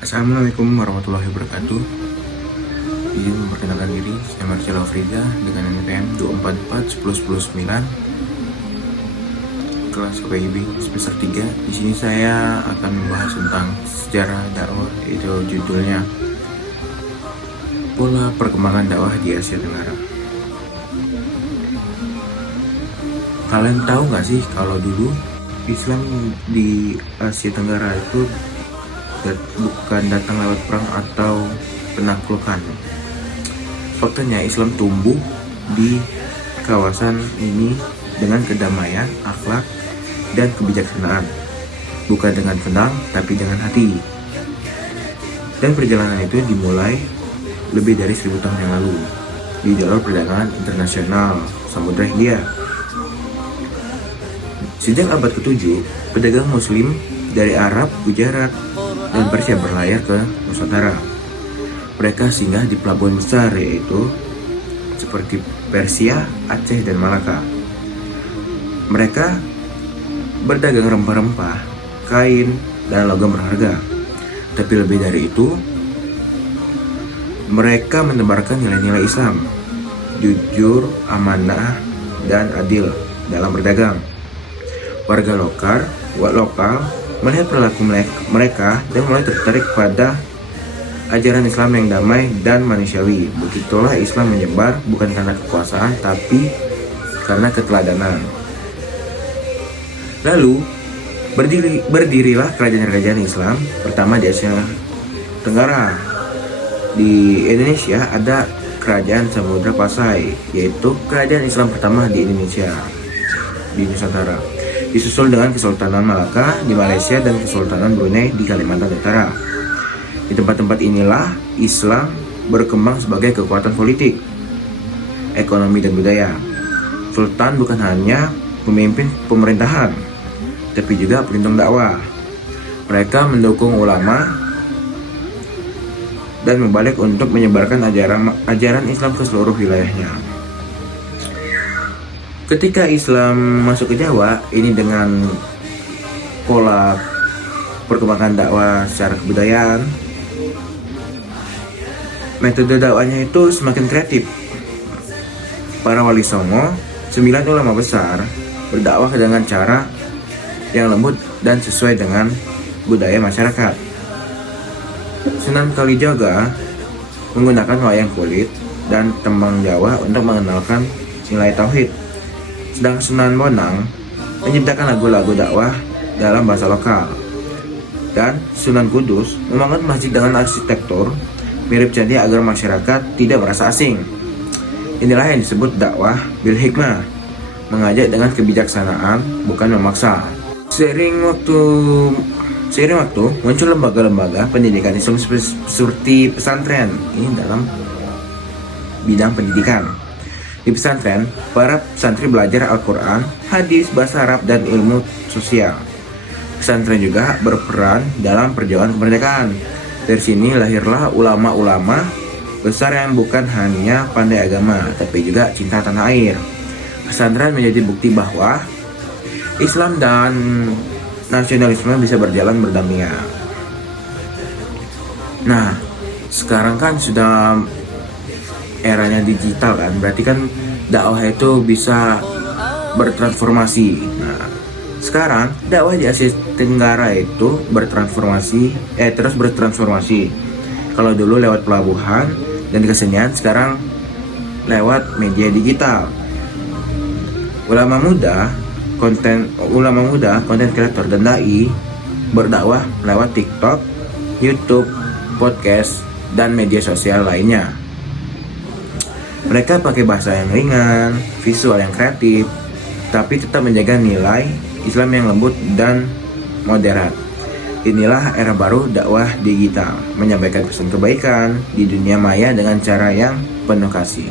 Assalamualaikum warahmatullahi wabarakatuh. Izin memperkenalkan diri, saya Marcelo Frida dengan NPM 2441010 kelas KPIB semester 3. Di sini saya akan membahas tentang sejarah dakwah, yaitu judulnya Pola Perkembangan Dakwah di Asia Tenggara. Kalian tahu nggak sih kalau dulu Islam di Asia Tenggara itu bukan datang lewat perang atau penaklukan. Faktanya Islam tumbuh di kawasan ini dengan kedamaian, akhlak, dan kebijaksanaan. Bukan dengan pedang, tapi dengan hati. Dan perjalanan itu dimulai lebih dari 1000 tahun yang lalu di jalur perdagangan internasional Samudra Hindia. Sejak abad ke-7, pedagang muslim dari Arab, Gujarat, dan Persia berlayar ke Nusantara. Mereka singgah di pelabuhan besar, yaitu seperti Persia, Aceh, dan Malaka. Mereka berdagang rempah-rempah, kain, dan logam berharga. Tapi lebih dari itu, mereka menebarkan nilai-nilai Islam, jujur, amanah, dan adil dalam berdagang. Warga lokal melihat perilaku mereka dan mulai tertarik pada ajaran Islam yang damai dan manusiawi. Begitulah Islam menyebar bukan karena kekuasaan, tapi karena keteladanan. Lalu berdirilah kerajaan-kerajaan Islam pertama di Asia Tenggara. Di Indonesia ada Kerajaan Samudra Pasai, yaitu kerajaan Islam pertama di Indonesia, di Nusantara. Disusul dengan Kesultanan Malaka di Malaysia dan Kesultanan Brunei di Kalimantan Utara. Di tempat-tempat inilah Islam berkembang sebagai kekuatan politik, ekonomi, dan budaya. Sultan bukan hanya pemimpin pemerintahan, tapi juga pelindung dakwah. Mereka mendukung ulama dan membalik untuk menyebarkan ajaran Islam ke seluruh wilayahnya. Ketika Islam masuk ke Jawa, ini dengan pola perkembangan dakwah secara kebudayaan, metode dakwahnya itu semakin kreatif. Para wali songo, 9 ulama besar, berdakwah dengan cara yang lembut dan sesuai dengan budaya masyarakat. Sunan Kalijaga menggunakan wayang kulit dan tembang Jawa untuk mengenalkan nilai tauhid. Sedangkan Sunan Bonang menciptakan lagu-lagu dakwah dalam bahasa lokal. Dan Sunan Kudus membangun masjid dengan arsitektur mirip candi agar masyarakat tidak merasa asing. Inilah yang disebut dakwah bil hikmah, mengajak dengan kebijaksanaan, bukan memaksa. Seiring waktu muncul lembaga-lembaga pendidikan Islam seperti pesantren ini dalam bidang pendidikan. Di pesantren, para santri belajar Al-Quran, hadis, bahasa Arab, dan ilmu sosial. Pesantren juga berperan dalam perjuangan kemerdekaan. Dari sini lahirlah ulama-ulama besar yang bukan hanya pandai agama, tapi juga cinta tanah air. Pesantren menjadi bukti bahwa Islam dan nasionalisme bisa berjalan berdampingan. Nah, sekarang kan sudah eranya digital kan, berarti kan dakwah itu bisa bertransformasi. Nah, sekarang dakwah di Asia Tenggara itu terus bertransformasi. Kalau dulu lewat pelabuhan dan kesenian, sekarang lewat media digital. Ulama muda, konten kreator, dan dai berdakwah lewat TikTok, YouTube, podcast, dan media sosial lainnya. Mereka pakai bahasa yang ringan, visual yang kreatif, tapi tetap menjaga nilai Islam yang lembut dan moderat. Inilah era baru dakwah digital, menyampaikan pesan kebaikan di dunia maya dengan cara yang penuh kasih.